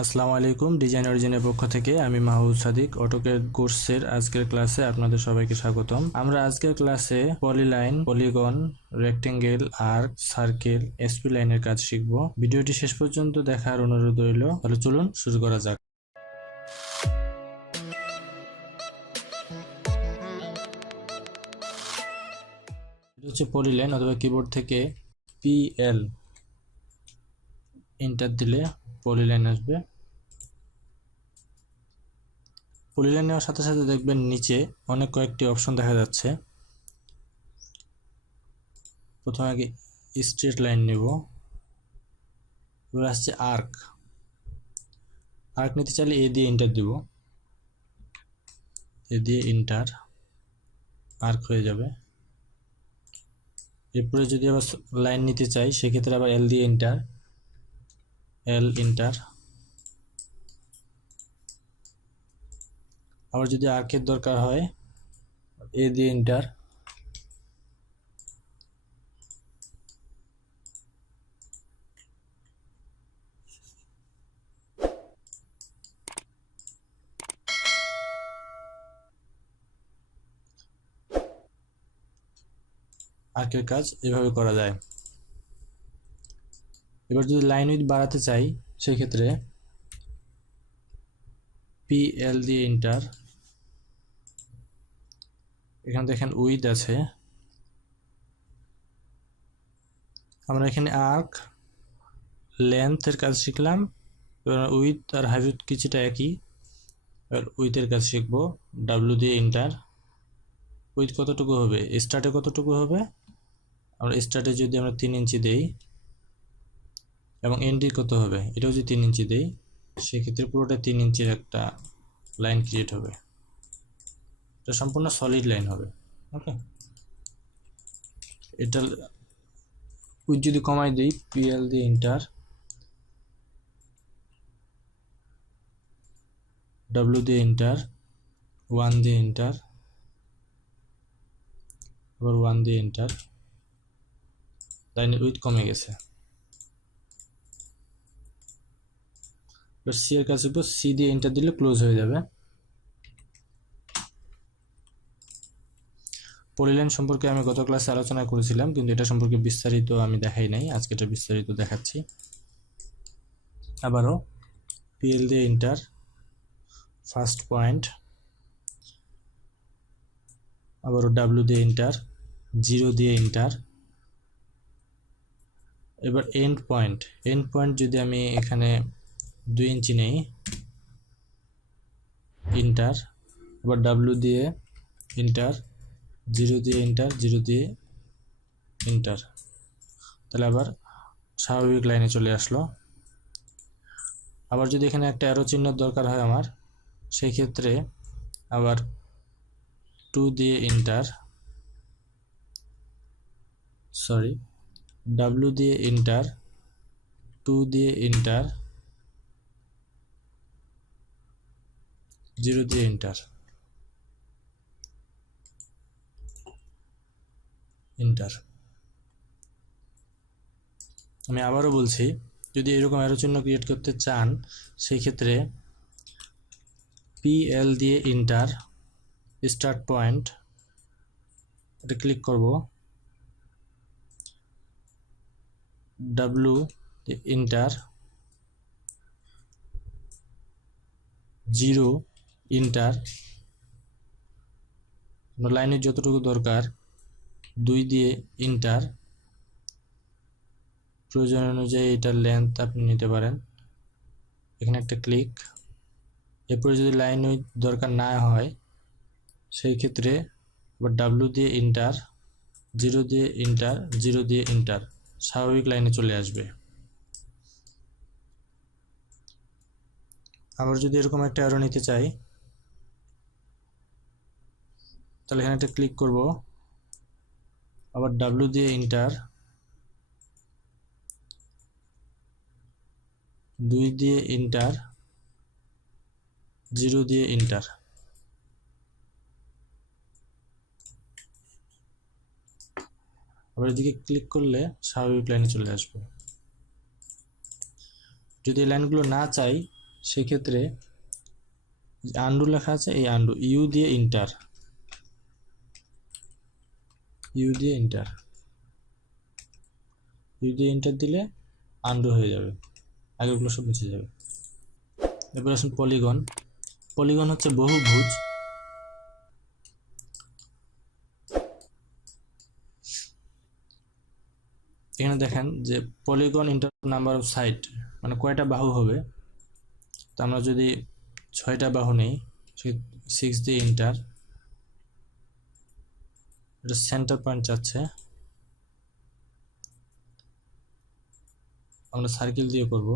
আসসালামু আলাইকুম ডিজাইন অরিজিনের পক্ষ থেকে আমি মাহবুব সাদিক অটোক্যাড কোর্সের আজকের ক্লাসে আপনাদের সবাইকে স্বাগতম। আমরা আজকের ক্লাসে polyline, polygon, rectangle, arc, circle, এসপি লাইনের কাজ শিখব। ভিডিওটি শেষ পর্যন্ত দেখার অনুরোধ রইল। তাহলে চলুন শুরু করা যাক। এটা হচ্ছে পলিলাইন, অথবা কিবোর্ড থেকে PL এন্টার দিলে পলিলাইন আসবে। পলিলাইন নেওয়ার সাথে সাথে দেখবেন নিচে অনেক কয়েকটি অপশন দেখা যাচ্ছে। প্রথমে আগে স্ট্রেট লাইন নেব, এবার আসছে আর্ক। আর্ক নিতে চাইলে এ দিয়ে এন্টার দিব, এ দিয়ে এন্টার, আর্ক হয়ে যাবে। এরপরে যদি আবার লাইন নিতে চাই সেক্ষেত্রে আবার এল দিয়ে এন্টার, এল এন্টার। আবার যদি আর্কের দরকার হয় এ দিয়ে এন্টার, আর্কের কাজ এভাবে করা যায়। এবার যদি লাইন উইথ বাড়াতে চাই সেক্ষেত্রে PL দিয়ে এন্টার, এখানে দেখেন উইথ আছে। আমরা এখানে আর্ক লেন্থের কাজ শিখলাম, এবার উইথ আর হাইট কিছুটা একই। এবার উইথের কাজ শিখবো, ডাব্লিউ দিয়ে এন্টার। উইথ কতটুকু হবে, স্টার্টে কতটুকু হবে, আমরা স্টার্টে যদি আমরা 3 ইঞ্চি দেই, এবং এন্ডি কত হবে, এটাও যদি 3 ইঞ্চি দেই, সেক্ষেত্রে পুরোটা 3 ইঞ্চির একটা লাইন ক্রিয়েট হবে। এটা সম্পূর্ণ সলিড লাইন হবে। ওকে, এটা উইথ যদি কমাই দিই, PL দিয়ে এন্টার, ডাব্লিউ দিয়ে এন্টার, 1 দিয়ে এন্টার, আবার 1 দিয়ে এন্টার, লাইনের উইথ কমে গেছে। এবার সি এর কাছে সি দিয়ে এন্টার দিলে ক্লোজ হয়ে যাবে। পলিলাইন সম্পর্কে আমি গত ক্লাসে আলোচনা করেছিলাম, কিন্তু এটা সম্পর্কে বিস্তারিত আমি দেখাই নাই, আজকে এটা বিস্তারিত দেখাচ্ছি। আবারও PL দিয়ে এন্টার, ফার্স্ট পয়েন্ট, আবারও ডাব্লিউ দিয়ে এন্টার, 0 দিয়ে এন্টার। এবার এন্ড পয়েন্ট যদি আমি এখানে 2 ইঞ্চি নেই, এন্টার, আবার ডাব্লিউ দিয়ে এন্টার, 0 দিয়ে এন্টার, 0 দিয়ে এন্টার, তাহলে আবার স্বাভাবিক লাইনে চলে আসলো। আবার যদি এখানে একটা অ্যারো চিহ্ন দরকার হয় আমার, সেই ক্ষেত্রে আবার 2 দিয়ে এন্টার, ডাব্লিউ দিয়ে এন্টার, 2 দিয়ে এন্টার, 0 দিয়ে এন্টার, এন্টার। আমি আবারও বলছি, যদি এরকম অ্যারো চিহ্ন ক্রিয়েট করতে চান সেই ক্ষেত্রে PL দিয়ে এন্টার, স্টার্ট পয়েন্ট, এটা ক্লিক করব, ডাব্লিউ দিয়ে এন্টার, 0 এন্টার, লাইনের যতটুকু দরকার 2 দিয়ে এন্টার, প্রয়োজন অনুযায়ী এটার লেন্থ আপনি নিতে পারেন। এখানে একটা ক্লিক। এরপরে যদি লাইন উইথ দরকার না হয় সেই ক্ষেত্রে আবার ডাব্লিউ দিয়ে এন্টার, 0 দিয়ে এন্টার, 0 দিয়ে এন্টার, স্বাভাবিক লাইনে চলে আসবে। আবার যদি এরকম একটা অ্যারো নিতে চাই তাহলে এখানে একটা ক্লিক করব, আবার ডাব্লিউ দিয়ে এন্টার, 2 দিয়ে এন্টার, 0 দিয়ে এন্টার। আবার এদিকে ক্লিক করলে স্বাভাবিক লাইনে চলে আসবে। যদি এই লাইনগুলো না চাই সেক্ষেত্রে আন্ডু লেখা আছে, এই আন্ডু ইউ দিয়ে ইন্টার, ইউ দিয়ে ইন্টার, ইউ দিয়ে ইন্টার দিলে আন্ডু হয়ে যাবে, আগেগুলো সব মুছে যাবে। এরপর আসুন পলিগন। পলিগন হচ্ছে বহুভুজ। এখানে দেখেন যে polygon inter number of side, মানে কয়টা বাহু হবে। তো আমরা যদি 6টা বাহু নেই, 6 দিয়ে ইন্টার, এটা সেন্টার পয়েন্ট চাচ্ছে, আমরা সার্কেল দিয়ে করব।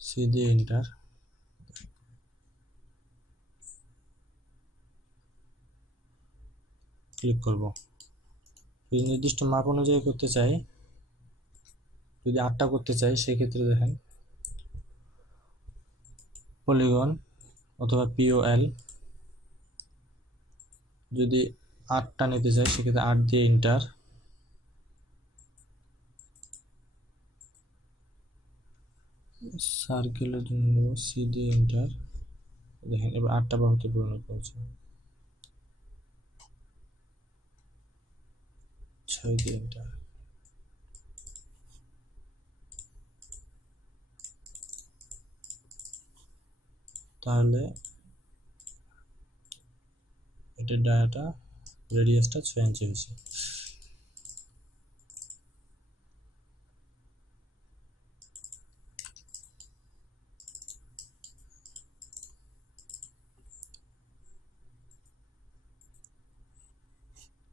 সি দিয়ে ইন্টার, ক্লিক করব। যদি নির্দিষ্ট মাপ অনুযায়ী করতে চাই, যদি 8টা করতে চাই, সেক্ষেত্রে দেখেন পলিগন অথবা পিওএল, যদি 8টা নিতে চাই সেক্ষেত্রে 8 দিয়ে ইন্টার, সার্কেলের জন্য সি দিয়ে ইন্টার। দেখেন এবার 8টা বাহুতে পরিণত হয়েছে, 6 দিয়ে ইন্টার। তাহলে এটার ডায়াটা রেডিয়াসটা 6 ইঞ্চি হয়েছে।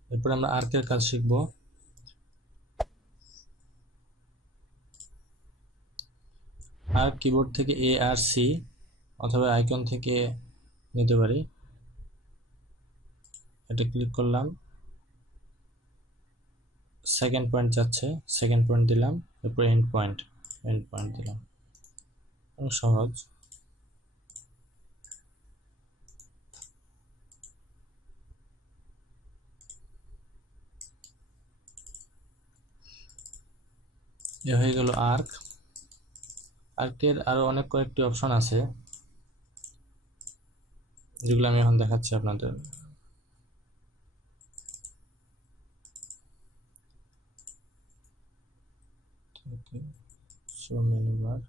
এরপর আমরা আর্কের কাজ শিখব। আর্ক কিবোর্ড থেকে এ আর সি অথবা আইকন থেকে নিতে পারি। এটা ক্লিক করলাম, সেকেন্ড পয়েন্ট যাচ্ছে, সেকেন্ড পয়েন্ট দিলাম, এরপর এন্ড পয়েন্ট, এন্ড পয়েন্ট দিলাম। সহজ। এ হয়ে গেল আর্ক। আর্কের আরো অনেক কয়েকটি অপশন আছে, যেগুলো আমি এখন দেখাচ্ছি আপনাদের। শো মেনু বার,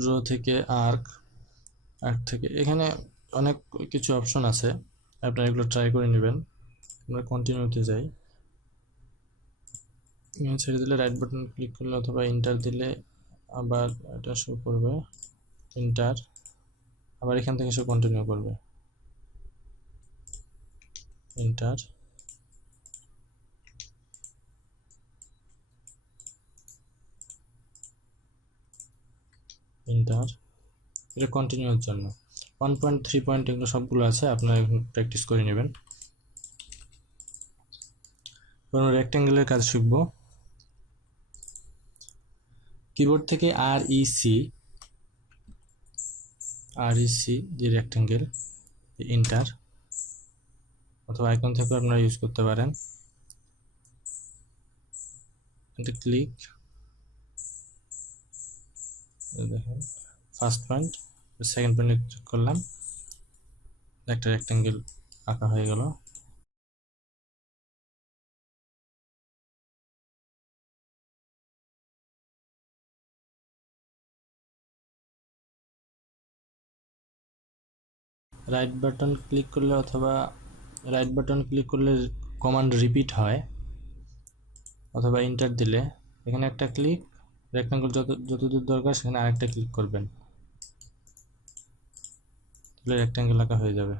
ড্র থেকে আর্ক, আর্ক থেকে এখানে অনেক কিছু অপশন আছে, আপনারা এগুলো ট্রাই করে নেবেন। আমরা কন্টিনিউতে যাই, ছেড়ে দিলে রাইট বাটন ক্লিক করলে অথবা ইন্টার দিলে আবার এটা শো করবে, ইন্টার, আবার এখান থেকে শো কন্টিনিউ করবে, ইন্টার, ইন্টার। এটা কন্টিনিউর জন্য 1 পয়েন্ট 3 পয়েন্ট এগুলো সবগুলো আছে, আপনারা প্র্যাকটিস করে নেবেন। এবার রেক্ট্যাঙ্গেলের কাজ শিখব। কিবোর্ড থেকে আর ই সি, আর ই সি যে রেক্ট্যাঙ্গেল, ইন্টার, অথবা আইকন থেকে আপনারা ইউজ করতে পারেন। এটা ক্লিক, দেখেন ফার্স্ট পয়েন্ট, সেকেন্ড পয়েন্টে ক্লিক করলাম, একটা রেক্ট্যাঙ্গেল আঁকা হয়ে গেল। রাইট বাটন ক্লিক করলে অথবা রাইট বাটন ক্লিক করলে কমান্ড রিপিট হয়, অথবা ইন্টার দিলে এখানে একটা ক্লিক, রেক্ট্যাঙ্গেল যতদূর দরকার সেখানে আরেকটা ক্লিক করবেন, তাহলে রেক্ট্যাঙ্গেল আঁকা হয়ে যাবে।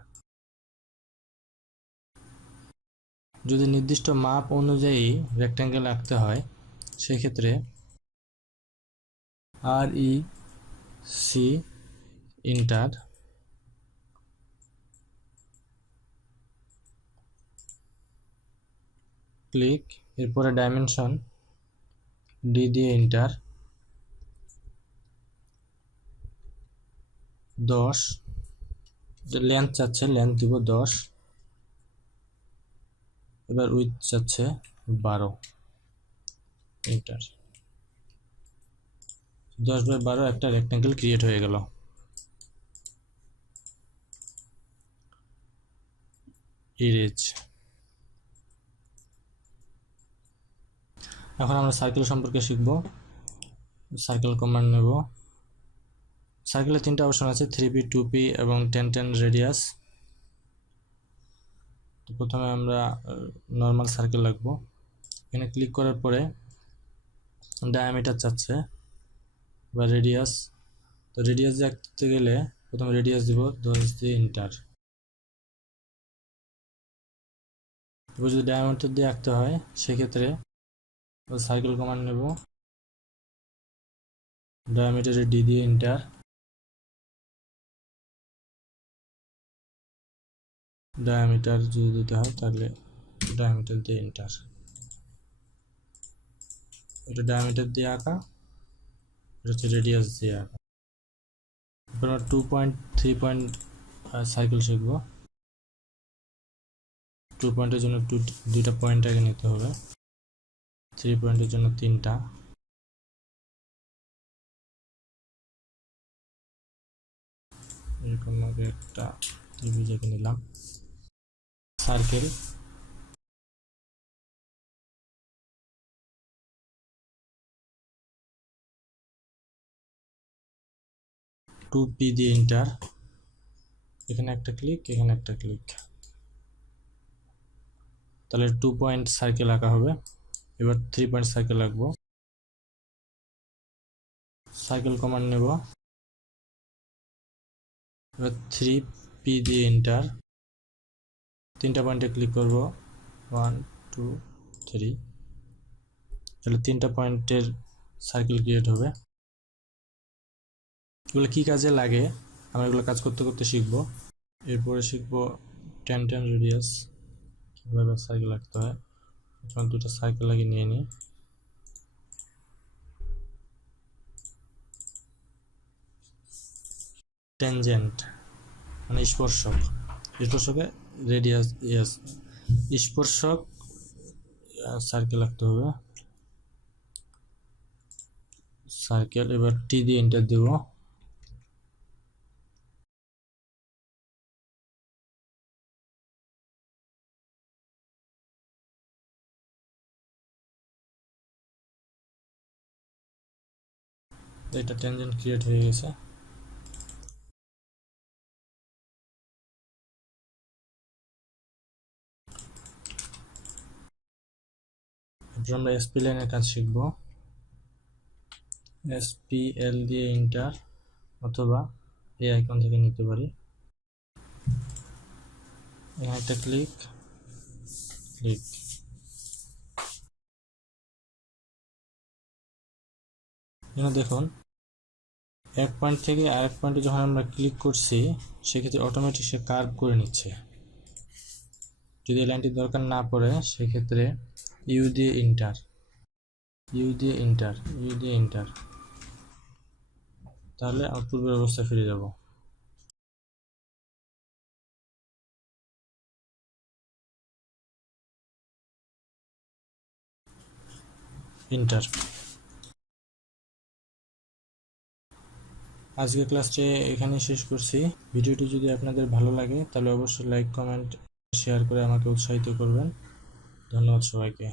যদি নির্দিষ্ট মাপ অনুযায়ী রেক্ট্যাঙ্গেল আঁকতে হয়, সেক্ষেত্রে আর ই সি, ইন্টার, ক্লিক, এরপরে ডাইমেনশন ডি দিয়ে ইন্টার, 10, লেন্থ চাচ্ছে, লেন্থ দিব 10, এবার উইথ চাচ্ছে 12, এন্টার। 10/12 একটা রেক্ট্যাঙ্গেল ক্রিয়েট হয়ে গেল। ইরেজ। এখন আমরা সার্কেল সম্পর্কে শিখব। সার্কেল কমান্ড নেব। সার্কেলের 3টা অপশন আছে, 3p, 2p এবং 10 রেডিয়াস। তো প্রথমে আমরা নর্মাল সার্কেল রাখবো। এখানে ক্লিক করার পরে ডায়ামিটার চাচ্ছে বা রেডিয়াস। তো রেডিয়াস রাখতে গেলে প্রথমে রেডিয়াস দিব, 10 দিয়ে এন্টার। এবার যদি ডায়ামিটার দিয়ে আঁকতে হয় সেক্ষেত্রে সার্কেল কমান্ড নেব, ডায়ামিটারে ডি দিয়ে এন্টার। ডায়ামিটার যদি দিতে হয় তাহলে ডায়ামিটার দিয়ে এন্টার। এটা ডায়ামিটার দিয়ে আঁকা, এটা হচ্ছে রেডিয়াস দিয়ে আঁকা। এবার আমরা 2.3 পয়েন্ট সার্কেল শিখব। 2 পয়েন্টের জন্য দুইটা পয়েন্ট আগে নিতে হবে, 3 পয়েন্টের জন্য 3টা। এরকম ভাবে একটা ত্রিভুজ এঁকে নিলাম। সার্কেল, টু পি দিয়ে এন্টার। এখানে একটা ক্লিক, এখানে একটা ক্লিক, তাহলে 2 পয়েন্ট সার্কেল আঁকা হবে। এবার 3 পয়েন্ট সার্কেল আঁকবো। সার্কেল কমান্ড নেব, এবার 3p দিয়ে এন্টার। 3টা পয়েন্টে ক্লিক করব, 1 2 3, তাহলে 3টা পয়েন্টের সার্কেল ক্রিয়েট হবে। এগুলো কি কাজে লাগে আমরা এগুলো কাজ করতে করতে শিখবো। এরপরে শিখবো 10 রেডিয়াস কীভাবে সার্কেল আঁকতে হয়। এখন দুটো সার্কেল আগে নিয়ে নিই। ট্যানজেন্ট মানে স্পর্শক, স্পর্শকে রেডিয়াস, ইয়েস, স্পর্শক সার্কেল আঁকতে হবে। সার্কেল, এবার টি দিয়ে এন্টার দেব। এটা ট্যানজেন্ট ক্রিয়েট হয়ে গেছে। এরপর আমরা এসপি লাইনের কাজ শিখবো। এসপিএল দিয়ে এন্টার, অথবা এই আইকন থেকে নিতে পারি। এখানে একটা ক্লিক, ক্লিক। এখানে দেখুন এক পয়েন্ট থেকে আরেক পয়েন্টে যখন আমরা ক্লিক করছি সেক্ষেত্রে অটোমেটিক সে কার্ভ করে নিচ্ছে। যদি এই লাইনটি দরকার না পড়ে সেক্ষেত্রে ইউ দিয়ে এন্টার, ইউ দিয়ে এন্টার, ইউ দিয়ে এন্টার, তাহলে আমরা পূর্বের অবস্থায় ফিরে যাব। এন্টার। আজকের ক্লাসটি এখানেই শেষ করছি। ভিডিওটি যদি আপনাদের ভালো লাগে তাহলে অবশ্যই লাইক, কমেন্ট, শেয়ার করে আমাকে উৎসাহিত করবেন। ধন্যবাদ সবাইকে।